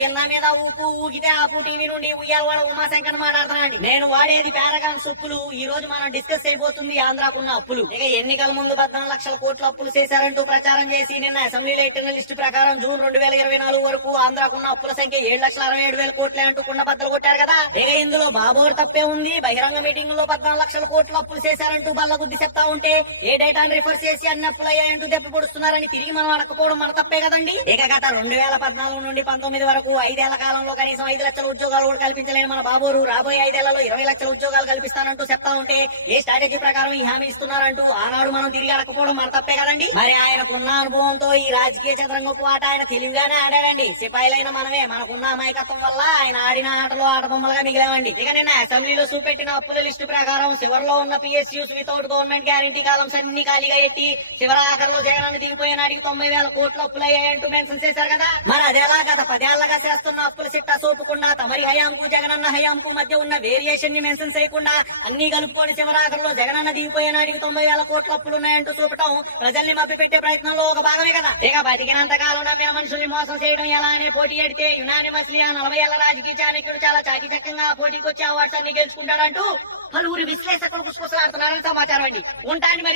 కింద మీద ఊపు ఊగితే ఆపు టీవీ నుండి ఉయ్యాలవాడ ఉమాశంకర్ మాట్లాడుతున్నాండి. నేను వాడేది పారాగాన్ సొప్పులు. ఈ రోజు మనం డిస్కస్ అయిపోతుంది ఆంధ్రాకున్న అప్పులు. ఇక ఎన్నికల ముందు 14 లక్షల కోట్ల అప్పులు చేశారంటూ ప్రచారం చేసి నిన్న అసెంబ్లీలో ఇచ్చిన లిస్టు ప్రకారం జూన్ 2024 వరకు ఆంధ్రాకున్న అప్పుల సంఖ్య 7,67,000 కోట్లే అంటూ కుండ బద్దలు కొట్టారు కదా. ఇక ఇందులో బాబోరు తప్పే ఉంది. బహిరంగ మీటింగ్ లో 14 లక్షల కోట్ల అప్పులు చేశారంటూ బల్ల గుద్ది చెప్తా ఉంటే ఏ డేటాను రిఫర్ చేసి అన్ని అప్పులు అయ్యాయంటూ దెప్పి పొడుస్తున్నారని తిరిగి మనం అడకపోవడం మన తప్పే కదండి. ఇక గత 2014 నుండి 19 వరకు 5 ఏళ్ల కాలంలో కనీసం 5 లక్షల ఉద్యోగాలు కూడా కల్పించలేని మన బాబోరు రాబోయే 5 ఏళ్లలో 20 లక్షల ఉద్యోగాలు కల్పిస్తానంటూ చెప్తా ఉంటే ఏ స్ట్రాటజీ ప్రకారం ఈ హామీ ఇస్తున్నారంటూ ఆనాడు మనం తిరిగి అడకపోవడం మన తప్పే కదండి. మరి ఆయనకున్న అనుభవంతో ఈ రాజకీయ చదరంగపు ఆట ఆయన తెలివిగానే ఆడాడండి. సిపాయిలైన మనమే మనకున్న అమాయకత్వం వల్ల ఆయన ఆడిన ఆటలో ఆట బొమ్మలుగా మిగిలామండి. ఇక నిన్న అసెంబ్లీలో చూపెట్టిన అప్పుల లిస్టు ప్రకారం చివరిలో ఉన్న PSUs without government guarantee columns అన్ని ఖాళీగా ఎట్టి చివరి ఆఖరిలో జగనన్న దిగిపోయే నాటికి 90,000 కోట్ల అప్పులయ్యాయంటూ మెన్షన్ చేశారు కదా. మరి అదేలా గత 10 ఏళ్లగా చేస్తున్న అప్పుల చిట్టా సోపుకుండా తమరి హయాంకు జగనన్న హయాంకు మధ్య ఉన్న వేరియేషన్ ని మెన్షన్ చేయకుండా అన్ని కలుపుకొని చివరాఖరులో జగనన్న దిగిపోయే నాటికి 90,000 కోట్ల అప్పులున్నాయంటూ చూపటం ప్రజల్ని మభ్యపెట్టే ప్రయత్నంలో ఒక భాగమే కదా. ఇక బతికినంత కాలం నమ్మిన మనుషుల్ని మోసం చేయడం ఎలా అనే పోటీ ఎడితే యునానిమస్లీ ఆ 40 ఏళ్ల రాజకీయ చాణక్యుడు చాలా చాకచక్యంగా పోటీకి వచ్చి అవార్డ్స్ అన్ని గెలుచుకుంటాడంటూ పలువురు విశ్లేషకులు గుసగుసలాడుతున్నారని సమాచారం అండి. ఉంటాను మరి.